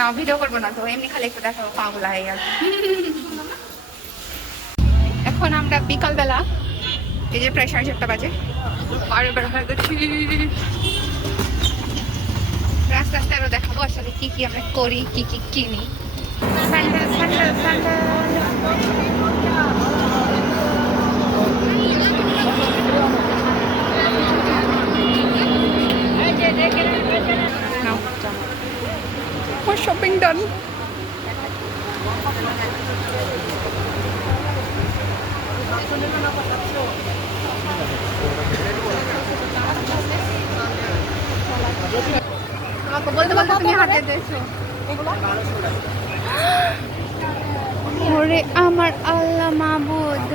না ভিডিও করবো না তো, এমনি খালি একটু দেখাবো পাগুলা হয়ে গেল। এখন আমরা বিকালবেলা, এই যে প্রায় 7:30 বাজে, বাইরে বের হয়ে গেছি। রাস্তা রাস্তায় আরো দেখাবো আসলে কি কি আমরা করি, কি কি কিনি। Sandal sandal sandal. Our shopping done. আমাকে বলতে বলতে তুমি হাতে দিয়েছো। ওরে আমার আল্লাহ মাবুদ।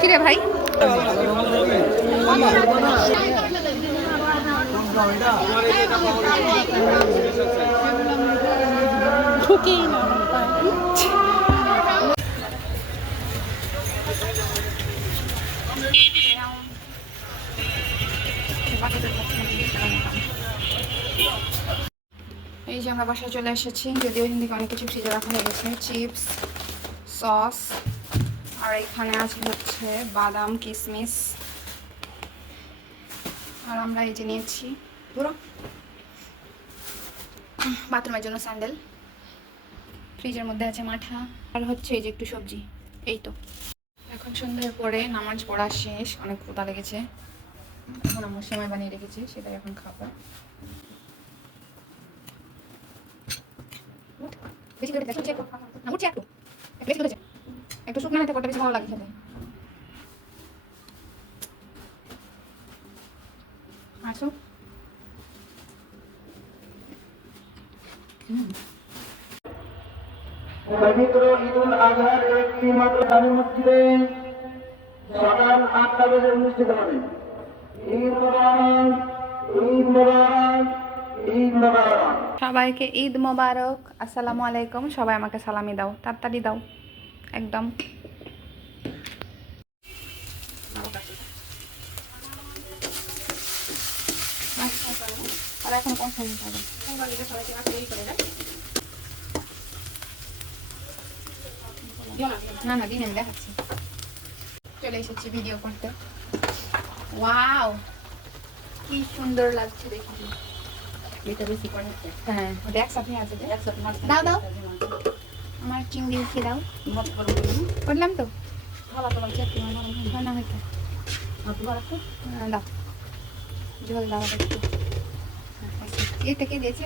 কিরে ভাই, ঢুকেই না। এই যে আমরা বাসায় চলে এসেছি, যদিও এখান থেকে অনেক কিছু ফ্রিজে রাখা হয়ে গেছে, চিপস, সস, আর এখানে আছে হচ্ছে বাদাম, কিশমিশ, আর আমরা এই যে নিয়েছি পুরো বাথরুমের জন্য স্যান্ডেল। ফ্রিজের মধ্যে আছে মাঠা, আর হচ্ছে এই যে একটু সবজি। এই তো এখন সন্ধ্যার পরে নামাজ পড়া শেষ, অনেক ক্ষুধা লেগেছে। এখন আমরা সেমাই বানিয়ে রেখেছি, সেটাই এখন খাবো। বেশি করে দেখো, না উঠছে একটু বেশি করেছে, একটু শুকনো হাতে করতে বেশি ভালো লাগে খেতে। আসো পবিত্র ঈদুল আজহার একটি মাত্র জামে মসজিদে সকাল 8টা বাজে অনুষ্ঠিত হবে। ঈদ মোবারক, ঈদ মোবারক, ঈদ মোবারক। সবাইকে ঈদ মোবারক, আসসালামু আলাইকুম। সবাই আমাকে সালামি দাও, তাড়াতাড়ি দাও একদম। আর এখন কোন সময় হবে? না না দিন আমি দেখাচ্ছি। চলে এসেছি ভিডিও করতে। ওয়াও কি সুন্দর লাগছে দেখি। হ্যাঁ ওটা একসাথে আছে, দাও দাও আমার চিংড়ি খেয়ে দাও। করলাম তো না হয়তো দাও ঝোল দাও একটু। এটা কে দিয়েছে?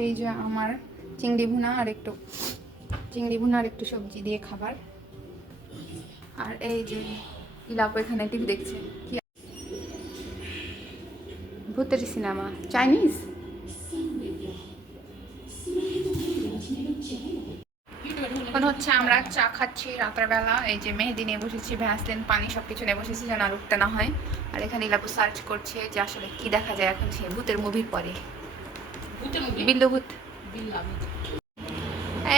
এই যে আমার চিংড়ি ভুনা আর একটু সবজি দিয়ে খাবার। আর এই যে ইলাপো এখানে টিভি দেখছে। কি ভূতের সিনেমা, চাইনিজ। এখন হচ্ছে আমরা চা খাচ্ছি রাত্রেবেলা। এই যে মেহেদি নিয়ে বসেছি, ভ্যাসলিন, পানি সবকিছু নিয়ে বসেছি যেন আর উঠতে না হয়। আর এখানে ইলাপু সার্চ করছে যে আসলে কি দেখা যায় এখন সে ভূতের মুভির পরে। বিল্লু ভূত।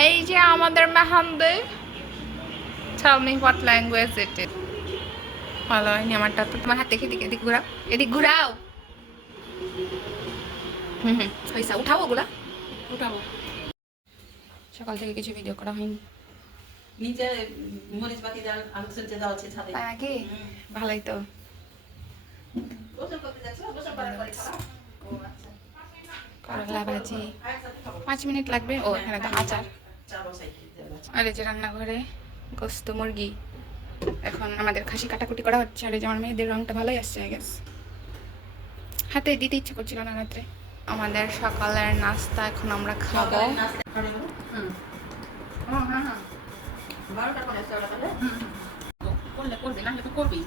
এই যে আমাদের mehndi. Tell me what language it is. ভালো হয়নি আমারটা তো, তোমার হাত দেখে এদিক ঘুরাও, এদিক ঘুরাও। হয়েছে, উঠাবো ওগুলা, উঠাবো। সকাল থেকে কিছু ভিডিও করা হয়নি। নিচে মরিচ বাতি দাও, আলু সবজি দাও আছে ছাদে। তাই নাকি? ভালোই তো। গোসল করতে যাচ্ছ? গোসল করার পরে খাও? ও আচ্ছা। করলা ভাজি 5 মিনিট লাগবে। ও এখানে তো আচার। চা বসাই দিতে হবে। আর এই যে রান্নাঘরে গোস্ত মুরগি। এখন আমাদের খাসি কাটাকুটি করা হচ্ছে। আর এই যে আমার মেয়েদের রংটা ভালোই আসছে আই গেস। হাতে দিতে ইচ্ছে করছিল না রাত্রে। আমাদের সকালের নাস্তা এখন আমরা খাবো। সকালে নাস্তা করে দেবো? হুম। হ্যাঁ 12টার পরে আসতে হবে তাহলে? করবি না হলে তো করবি।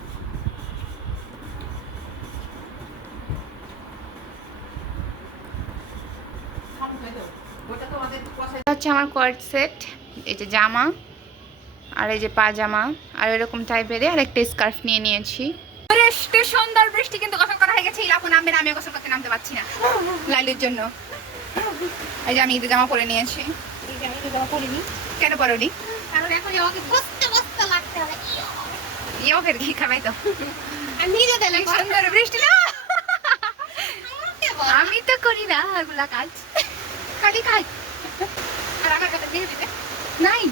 হচ্ছে আমার কোয়ার্ট সেট, এই যে জামা আর এই যে পাজামা আর এরকম টাইপের আর একটা স্কার্ফ নিয়ে নিয়েছি। বৃষ্টি, সুন্দর বৃষ্টি, কিন্তু গোসল করা হয়ে গেছে। ইলাপু নামবে না, আমি গোসল করতে নামতে পারছি না লাইলুর জন্য। এই যে আমি ঈদের জামা পরে নিয়েছি। এই যে আমি ঈদের জামা পরিনি, কেন পরনি? কারণ এখন আমাকে বসতে বসতে লাগতে হবে। ইয়ো ফের কি খাবাই তো আর নিজে দিলে সুন্দর বৃষ্টি না আমি তো করি না এগুলা কাজ খালি খাই আর আমার কাছে দিয়ে দিতে নাই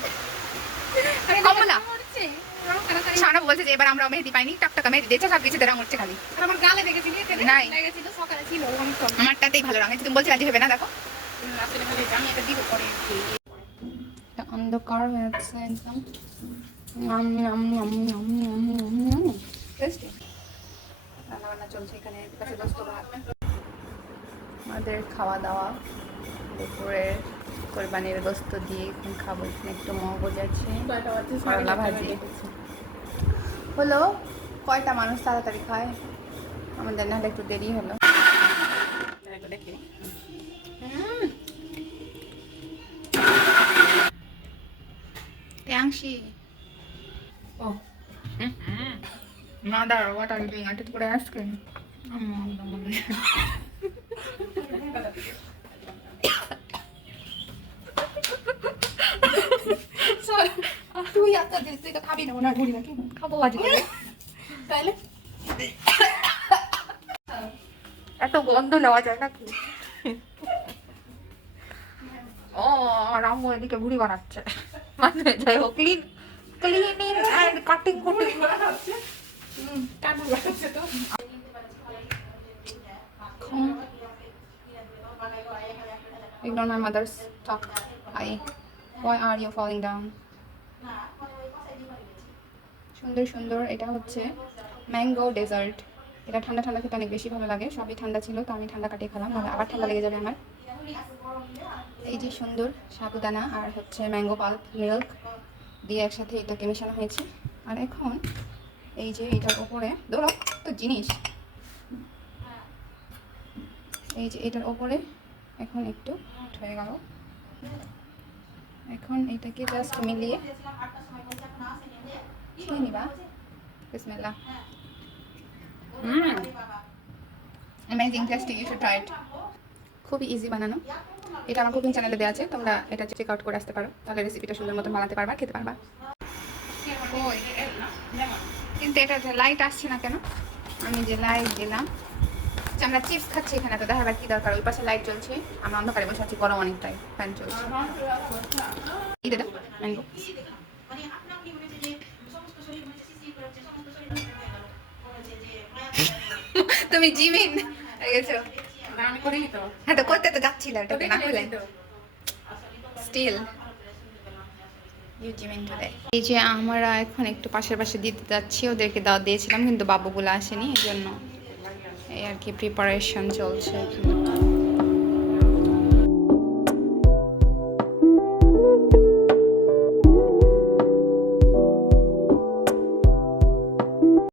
আরে কমলা করছে রং তাড়াতাড়ি সানা বলছে যে এবার আমরা মেহেদি পাইনি টকটকা মেহেদি দিয়েছে সব কিছুতে রং উঠছে খালি আর আমার গালে দেখেছি এখানে নাই। লেগেছিল সকালে ছিল অনেক কম আমারটাতেই ভালো রং আছে তুমি বলছি রাজি হবে না দেখো আসলে খালি আমি এটা দিব পরে অন্ধকার হয়ে যাচ্ছে একদম রান্নাবান্না চলছে এখানে পাশে দোস্ত ভাত আমাদের খাওয়া দাওয়া দুপুরের কোরবানির গোস্ত দিয়ে এখন খাবো এখানে একটু মগজ আছে করলা ভাজি হলো কয়টা মানুষ তাড়াতাড়ি খায় আমাদের নাহলে একটু দেরি হলো দেখি Tiangshi. Oh. Mother, what are you doing? I did put ice cream. তুই এত দিস তুই তো খাবি না ওনার ঘুরি নাকি খাবো আজকে তাইলে এত গন্ধ নেওয়া যায় নাকি ও রামু এদিকে ঘুড়ি বানাচ্ছে মানে যাই হোক ক্লিনিং অ্যান্ড কাটিং কুটিং কাটু বানাচ্ছে তো Ignore my mother's talk. Why are you falling down? সুন্দর সুন্দর এটা হচ্ছে ম্যাঙ্গো ডেজার্ট এটা ঠান্ডা ঠান্ডা খেতে অনেক বেশি ভালো লাগে সবই ঠান্ডা ছিল তো আমি ঠান্ডা কাটিয়ে খেলাম নাহলে আবার ঠান্ডা লেগে যাবে আমার এই যে সুন্দর সাবুদানা আর হচ্ছে ম্যাঙ্গো পাল্প মিল্ক দিয়ে একসাথে এটাকে মেশানো হয়েছে আর এখন এই যে এটার উপরে ধরো তো জিনিস এই যে এটার উপরে এখন একটু হয়ে গেল এখন এটাকে জাস্ট মিলিয়ে খেয়ে নিবা বিসমিল্লাহ amazing tasty you should try it খুবই ইজি বানানো এটা আমার কুকিং চ্যানেলে দেওয়া আছে তোমরা এটা চেক আউট করে আসতে পারো তাহলে রেসিপিটা সুন্দর মতো বানাতে পারবা খেতে পারবা কিন্তু এটা লাইট আসছে না কেন আমি যে লাইট দিলাম আমরা চিপস খাচ্ছি এখানে তো দেখাবার কি দরকার ওই পাশে লাইট জ্বলছে আমরা অন্ধকারে বসে আছি গরম অনেকটাই ফ্যান চলছে কি দাদা ম্যাঙ্গো তুমি জিমিন হয়ে গেছো আমি করিনি তো হ্যাঁ তো করতে তো যাচ্ছিল এটাকে না খুলে স্টিল ইউ জিমিন টুডে এই যে আমরা এখন একটু পাশের পাশে দিতে যাচ্ছি ওদেরকে দাওয়াত দিয়েছিলাম কিন্তু বাবুগুলো আসেনি এই জন্য এই আর কি প্রিপারেশন চলছে